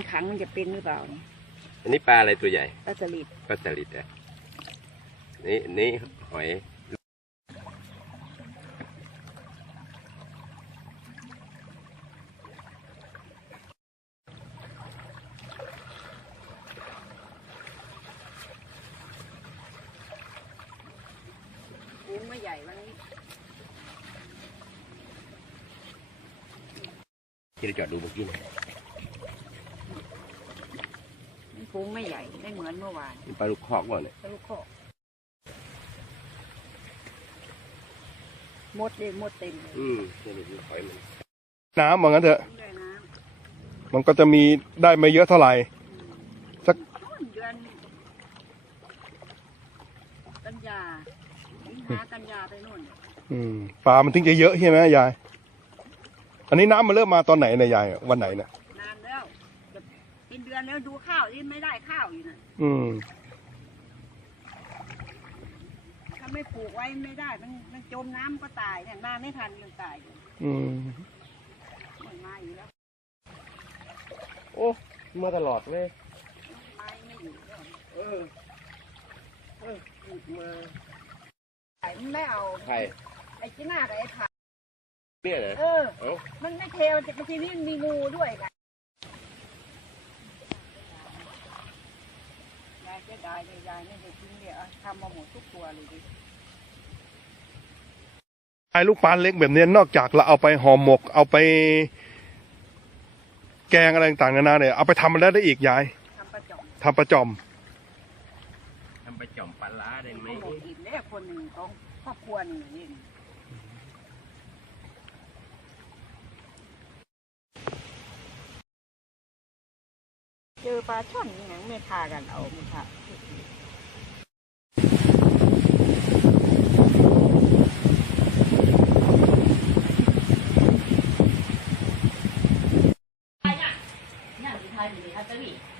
มันขังมันจะเป็นหรือเปล่าอันนี้ปลาอะไรตัวใหญ่ปลาสลิดปลาสลิดอะนี่นี่หอยฟูงไม่ใหญ่วันนี้ที่เราจอดดูเมื่อกี้เนี่ย ฟูงไม่ใหญ่ไม่เหมือนเมื่อวานนี่ปลาลูกคอกว่ะเนี่ยปลาลูกโคอกมดเลยมดเต็มเลยอืมนี่ดูหอยมันน้ำว่างั้นเถอะด้วยน้มันก็จะมีได้ไม่เยอะเท่าไหร่ำสักต้นเดือนกันยาสิงหากันยาไปนู่นอืมปลามันถึงจะเยอะใช่ไหมยาย อันนี้น้ำมันเริ่มมาตอนไหนเนะยาย วันไหนเนะนานแล้วจะ เป็นเดือนแล้วดูข้าวที่ไม่ได้ข้าวอยู่นะอืม ถ้าไม่ปลูกไว้ไม่ได้ มันมันจมน้ำก็ตายเนี่ยมาไม่ทันยังตายอยู่อืม มันมาอยู่แล้วโอ้มาตลอดเลย ไม้ไม่อยู่แล้วเออ เออมาไอ้มันไม่เอาใครไอ้จีน่ากับไอ้ขาเนี่ยเหรอเออ เอ้ามันไม่เทมันจะทีนี้มันมีงูด้วยไงยาย จะได้เลยยายไม่ได้ทิ้งเนี่ยเอาทำมาหมดทุกตัวเลยดิไอ้ลูกปลาเล็กแบบเนี้ยนอกจากเราเอาไปห่อหมก เอาไป แกงอะไรต่างๆนานาเนี่ยเอาไปทำอะไรได้อีกยายทำประจอมทำประจอมทำไปจ่อมปลาล้าได้ไหมเขาหมดอิ่มเนี่ยคนหนึ่งของครอบครัวหนึ่งนี่ เจอปลาช่อนนี่างไม่พากันเอาไม่พาอย่างที่ไทยมีฮัตเตอรี่บอกว่า